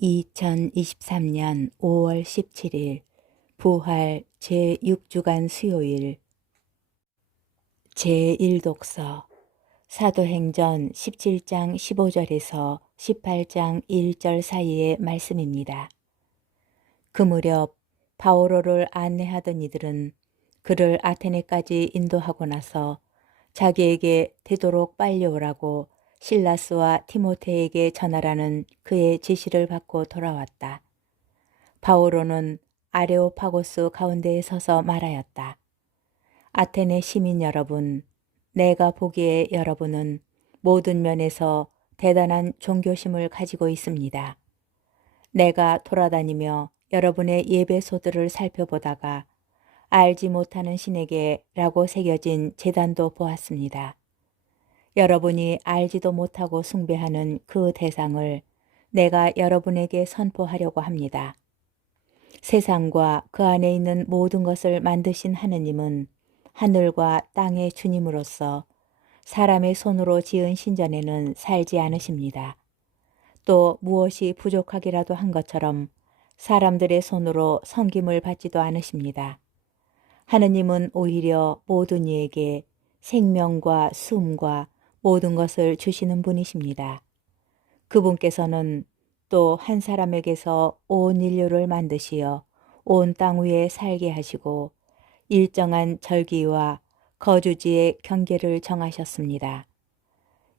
2023년 5월 17일 부활 제6주간 수요일 제1독서 사도행전 17장 15절에서 18장 1절 사이의 말씀입니다. 그 무렵 바오로를 안내하던 이들은 그를 아테네까지 인도하고 나서 자기에게 되도록 빨리 오라고 실라스와 티모테에게 전하라는 그의 지시를 받고 돌아왔다. 바오로는 아레오파고스 가운데에 서서 말하였다. 아테네 시민 여러분, 내가 보기에 여러분은 모든 면에서 대단한 종교심을 가지고 있습니다. 내가 돌아다니며 여러분의 예배소들을 살펴보다가 알지 못하는 신에게 라고 새겨진 재단도 보았습니다. 여러분이 알지도 못하고 숭배하는 그 대상을 내가 여러분에게 선포하려고 합니다. 세상과 그 안에 있는 모든 것을 만드신 하느님은 하늘과 땅의 주님으로서 사람의 손으로 지은 신전에는 살지 않으십니다. 또 무엇이 부족하기라도 한 것처럼 사람들의 손으로 섬김을 받지도 않으십니다. 하느님은 오히려 모든 이에게 생명과 숨과 모든 것을 주시는 분이십니다. 그분께서는 또 한 사람에게서 온 인류를 만드시어 온 땅 위에 살게 하시고 일정한 절기와 거주지의 경계를 정하셨습니다.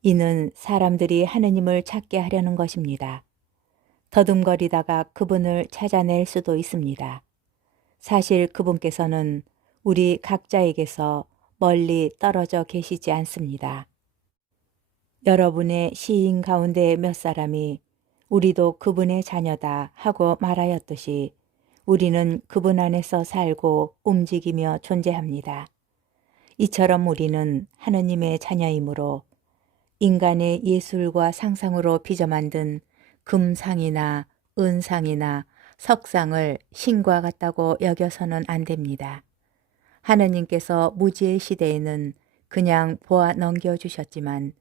이는 사람들이 하느님을 찾게 하려는 것입니다. 더듬거리다가 그분을 찾아낼 수도 있습니다. 사실 그분께서는 우리 각자에게서 멀리 떨어져 계시지 않습니다. 여러분의 시인 가운데 몇 사람이 우리도 그분의 자녀다 하고 말하였듯이 우리는 그분 안에서 살고 움직이며 존재합니다. 이처럼 우리는 하느님의 자녀이므로 인간의 예술과 상상으로 빚어 만든 금상이나 은상이나 석상을 신과 같다고 여겨서는 안 됩니다. 하느님께서 무지의 시대에는 그냥 보아 넘겨주셨지만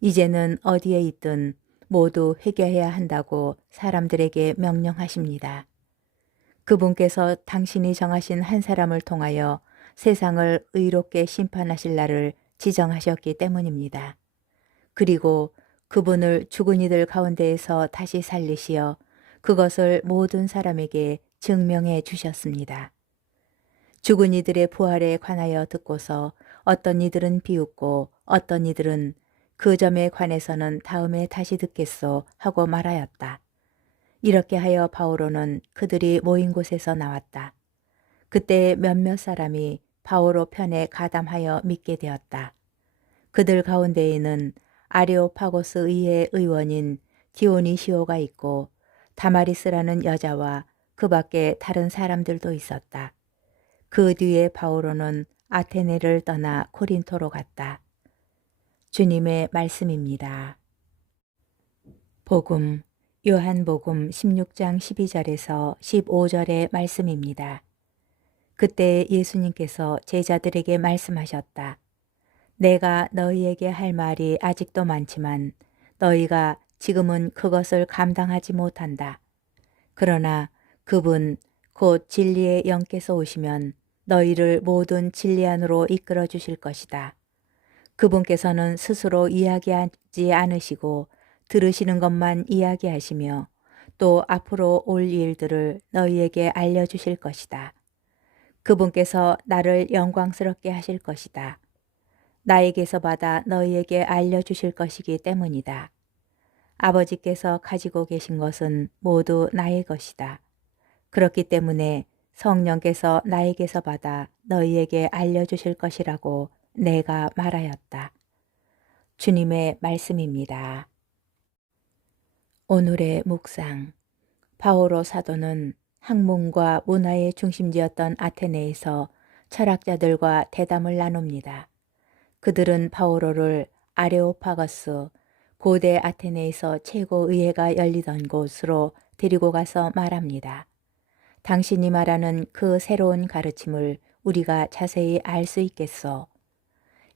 이제는 어디에 있든 모두 회개해야 한다고 사람들에게 명령하십니다. 그분께서 당신이 정하신 한 사람을 통하여 세상을 의롭게 심판하실 날을 지정하셨기 때문입니다. 그리고 그분을 죽은 이들 가운데에서 다시 살리시어 그것을 모든 사람에게 증명해 주셨습니다. 죽은 이들의 부활에 관하여 듣고서 어떤 이들은 비웃고 어떤 이들은 그 점에 관해서는 다음에 다시 듣겠소 하고 말하였다. 이렇게 하여 바오로는 그들이 모인 곳에서 나왔다. 그때 몇몇 사람이 바오로 편에 가담하여 믿게 되었다. 그들 가운데에는 아레오파고스 의회 의원인 디오니시오가 있고 다마리스라는 여자와 그 밖에 다른 사람들도 있었다. 그 뒤에 바오로는 아테네를 떠나 코린토로 갔다. 주님의 말씀입니다. 복음 요한복음 16장 12절에서 15절의 말씀입니다. 그때 예수님께서 제자들에게 말씀하셨다. 내가 너희에게 할 말이 아직도 많지만 너희가 지금은 그것을 감당하지 못한다. 그러나 그분 곧 진리의 영께서 오시면 너희를 모든 진리 안으로 이끌어 주실 것이다. 그분께서는 스스로 이야기하지 않으시고 들으시는 것만 이야기하시며 또 앞으로 올 일들을 너희에게 알려주실 것이다. 그분께서 나를 영광스럽게 하실 것이다. 나에게서 받아 너희에게 알려주실 것이기 때문이다. 아버지께서 가지고 계신 것은 모두 나의 것이다. 그렇기 때문에 성령께서 나에게서 받아 너희에게 알려주실 것이라고 내가 말하였다. 주님의 말씀입니다. 오늘의 묵상. 바오로 사도는 학문과 문화의 중심지였던 아테네에서 철학자들과 대담을 나눕니다. 그들은 바오로를 아레오파거스, 고대 아테네에서 최고 의회가 열리던 곳으로 데리고 가서 말합니다. 당신이 말하는 그 새로운 가르침을 우리가 자세히 알 수 있겠소.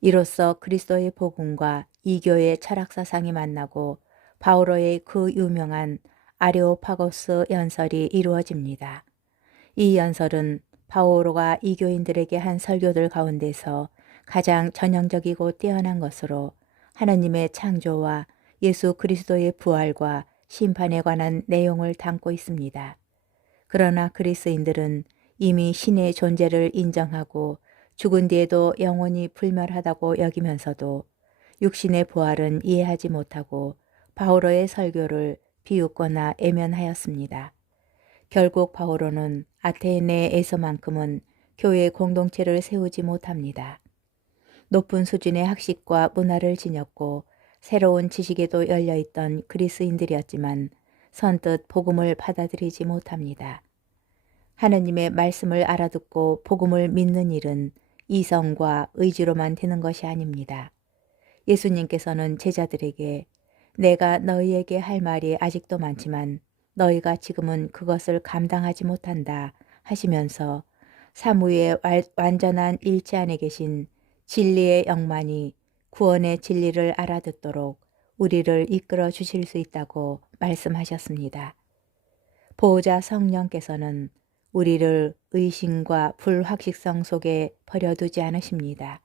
이로써 그리스도의 복음과 이교의 철학 사상이 만나고 바오로의 그 유명한 아레오파고스 연설이 이루어집니다. 이 연설은 바오로가 이교인들에게 한 설교들 가운데서 가장 전형적이고 뛰어난 것으로 하나님의 창조와 예수 그리스도의 부활과 심판에 관한 내용을 담고 있습니다. 그러나 그리스인들은 이미 신의 존재를 인정하고 죽은 뒤에도 영원히 불멸하다고 여기면서도 육신의 부활은 이해하지 못하고 바오로의 설교를 비웃거나 애면하였습니다. 결국 바오로는 아테네에서만큼은 교회 공동체를 세우지 못합니다. 높은 수준의 학식과 문화를 지녔고 새로운 지식에도 열려있던 그리스인들이었지만 선뜻 복음을 받아들이지 못합니다. 하나님의 말씀을 알아듣고 복음을 믿는 일은 이성과 의지로만 되는 것이 아닙니다. 예수님께서는 제자들에게 내가 너희에게 할 말이 아직도 많지만 너희가 지금은 그것을 감당하지 못한다 하시면서 사무의 완전한 일치 안에 계신 진리의 영만이 구원의 진리를 알아듣도록 우리를 이끌어 주실 수 있다고 말씀하셨습니다. 보호자 성령께서는 우리를 의심과 불확실성 속에 버려두지 않으십니다.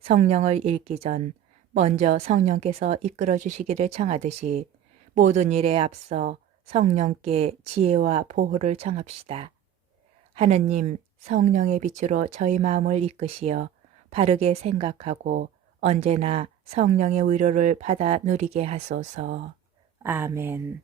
성령을 읽기 전 먼저 성령께서 이끌어 주시기를 청하듯이 모든 일에 앞서 성령께 지혜와 보호를 청합시다. 하느님 성령의 빛으로 저희 마음을 이끄시어 바르게 생각하고 언제나 성령의 위로를 받아 누리게 하소서. 아멘.